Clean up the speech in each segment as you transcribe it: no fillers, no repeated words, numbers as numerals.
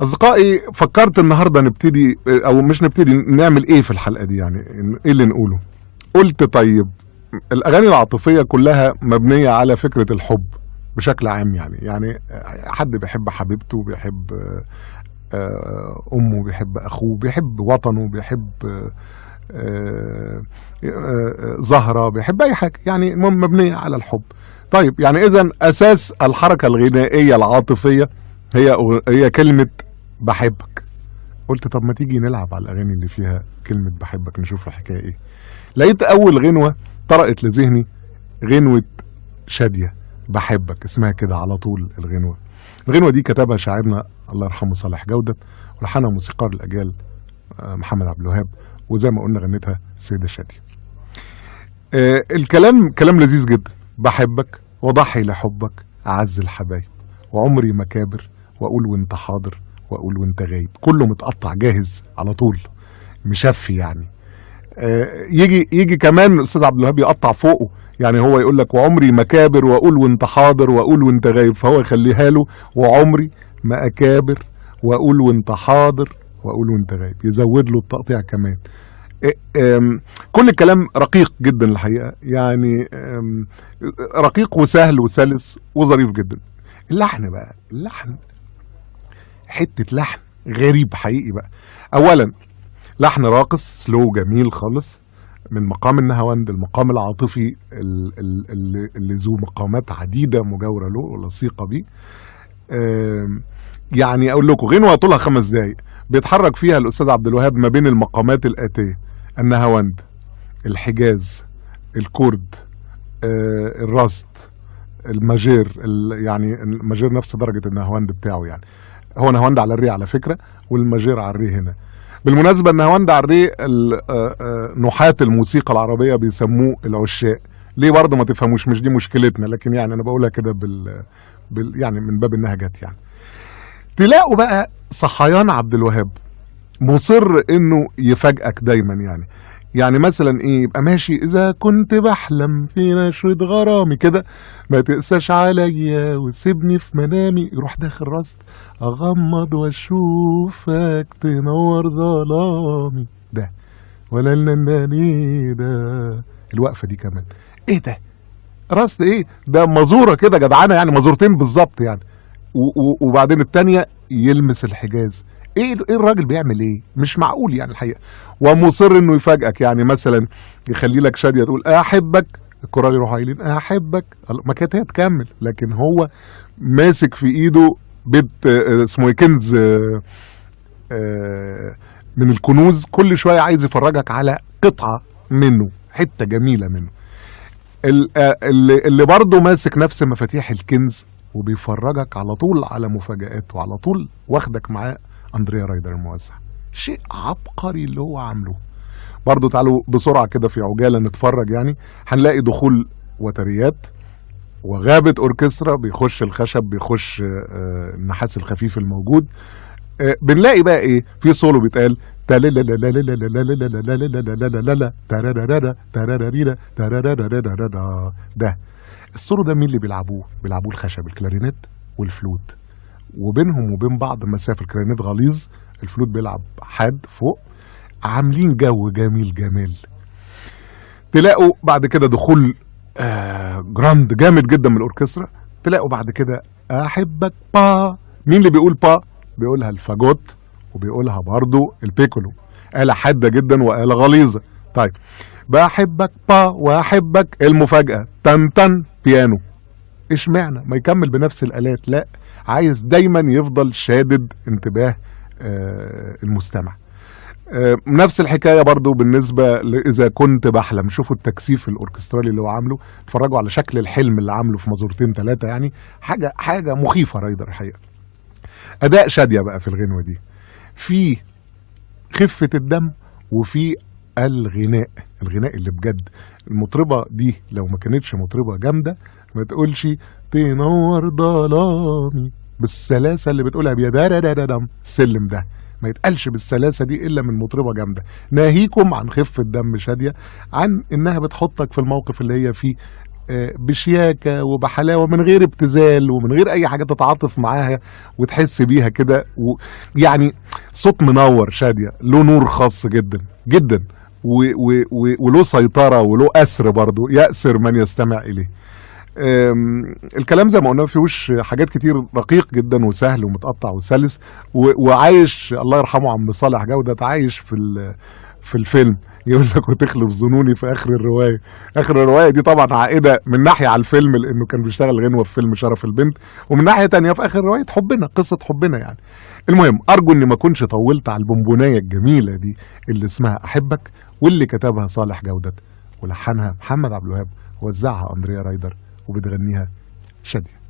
أصدقائي، فكرت النهاردة نبتدي أو مش نبتدي، نعمل إيه في الحلقة دي؟ يعني إيه اللي نقوله؟ قلت طيب، الأغاني العاطفية كلها مبنية على فكرة الحب بشكل عام. يعني حد بيحب حبيبته، بيحب أمه، بيحب أخوه، بيحب وطنه، بيحب زهرة، بيحب أي حاجة. يعني المهم مبنية على الحب. طيب يعني إذا أساس الحركة الغنائية العاطفية هي كلمة بحبك. قلت طب ما تيجي نلعب على الأغاني اللي فيها كلمة بحبك، نشوف الحكاية إيه. لقيت أول غنوة طرقت لذهني غنوة شادية، بحبك، اسمها كده على طول. الغنوة دي كتبها شاعرنا الله يرحمه صالح جودة، ولحنها موسيقار الأجيال محمد عبد الوهاب، وزي ما قلنا غنتها السيدة شادية. الكلام كلام لذيذ جدا. بحبك وضحي لحبك أعز الحبايب، وعمري مكابر، وأقول وانت حاضر، وأقول وانت غايب. كله متقطع جاهز على طول، مشفي يعني. يجي كمان الاستاذ عبد الوهاب يقطع فوقه. يعني هو يقول لك وعمري مكابر، واقول وانت حاضر، واقول وانت غايب، فهو يخليها له وعمري ما اكابر، واقول وانت حاضر، واقول وانت غايب، يزود له التقطيع كمان. كل الكلام رقيق جدا الحقيقه، يعني رقيق وسهل وسلس وظريف جدا. اللحن حته لحن غريب حقيقي بقى. اولا لحن راقص سلو جميل خالص، من مقام النهاوند، المقام العاطفي اللي ذو مقامات عديدة مجاورة له ولصيقة بيه. يعني أقول لكم غنوة طولها 5 دقايق بيتحرك فيها الأستاذ عبد الوهاب ما بين المقامات الآتية: النهاوند، الحجاز، الكرد، الرصد، الماجير. يعني الماجير نفس درجة النهاوند بتاعه. يعني هو نهاوند على الري على فكرة، والماجير على الري هنا. بالمناسبة النهاوند على الري نحاة الموسيقى العربية بيسموه العشاق. ليه برضه ما تفهموش، مش دي مشكلتنا، لكن يعني انا بقولها كده يعني من باب انها جت. يعني تلاقوا بقى صحيان عبد الوهاب مصر انه يفاجئك دايما. يعني مثلا ايه، يبقى ماشي: اذا كنت بحلم في نشرة غرامي كده، ما تقساش عليا وسيبني في منامي، يروح داخل راس: اغمض واشوفك تنور ظلامي. ده ولا الناني ده. الوقفه دي كمان ايه ده؟ راس ايه ده؟ مزوره كده جدعانه، يعني مزورتين بالظبط يعني. وبعدين التانية يلمس الحجاز. ايه الراجل بيعمل ايه؟ مش معقول يعني الحقيقه. ومصر انه يفاجئك. يعني مثلا يخلي لك شاديه تقول احبك، الكورال يروح قايلين احبك، ما كانت هي تكمل، لكن هو ماسك في ايده بيت اسمه كنز من الكنوز، كل شويه عايز يفرجك على قطعه منه، حته جميله منه. اللي برضه ماسك نفس مفاتيح الكنز وبيفرجك على طول على مفاجآت، وعلى طول واخدك معاه، اندريا رايدر الموزع. شيء عبقري اللي هو عامله. برضه تعالوا بسرعة كده في عجالة نتفرج. يعني هنلاقي دخول وتريات وغابة أوركسترا، بيخش الخشب، بيخش النحاس الخفيف الموجود. بنلاقي بقى ايه؟ في سولو بيتقال: ده السولو ده مين اللي بيلعبوه؟ بيلعبوه الخشب، الكلارينيت والفلوت، وبينهم وبين بعض مسافه. الكلارينيت غليظ، الفلوت بيلعب حاد فوق، عاملين جو جميل جميل. تلاقوا بعد كده دخول جراند جامد جدا من الاوركسترا. تلاقوا بعد كده احبك با. مين اللي بيقول با؟ بيقولها الفاجوت، وبيقولها برضو البيكولو. آلة حادة جدا وآلة غليظة. طيب، بحبك با واحبك، المفاجأة تن تن بيانو. اشمعنى ما يكمل بنفس الآلات؟ لا، عايز دايما يفضل شادد انتباه المستمع. نفس الحكايه برضو بالنسبه اذا كنت بحلم. شوفوا التكثيف الاوركسترالي اللي هو عامله، اتفرجوا على شكل الحلم اللي عامله في مزورتين 3. يعني حاجه مخيفه رايدر الحقيقه. اداء شاديه بقى في الغنوه دي في خفه الدم، وفي الغناء اللي بجد. المطربه دي لو ما كانتش مطربه جامده ما تقولش تنور ظلامي بالسلاسه اللي بتقولها بيا دم السلم ده. ما يتقالش بالسلاسه دي الا من مطربه جامده. ناهيكم عن خفه دم شاديه، عن انها بتحطك في الموقف اللي هي فيه بشياكة وبحلاوة من غير ابتذال ومن غير أي حاجة تتعاطف معاها وتحس بيها كده يعني صوت منور. شادية له نور خاص جدا جدا وله سيطرة وله أسر برضه يأسر من يستمع إليه. الكلام زي ما قلنا فيهوش حاجات كتير، رقيق جدا وسهل ومتقطع وسلس وعايش الله يرحمه عم صالح جودة عايش في الفيلم. يقول لك وتخلف ظنوني في اخر الروايه. اخر الروايه دي طبعا عائده من ناحيه على الفيلم لانه كان بيشتغل غنوه في فيلم شرف البنت، ومن ناحيه تانية في اخر روايه حبنا، قصه حبنا يعني. المهم ارجو اني ما اكونش طولت على البونبونايه الجميله دي اللي اسمها احبك، واللي كتبها صالح جودة ولحنها محمد عبد الوهاب ووزعها اندريا رايدر وبتغنيها شادية.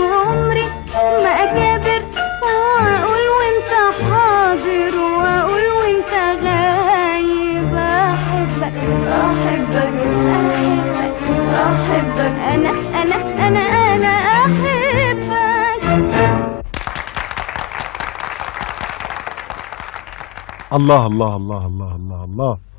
وعمري ما أكابر وأقول وانت حاضر الله الله الله الله الله الله.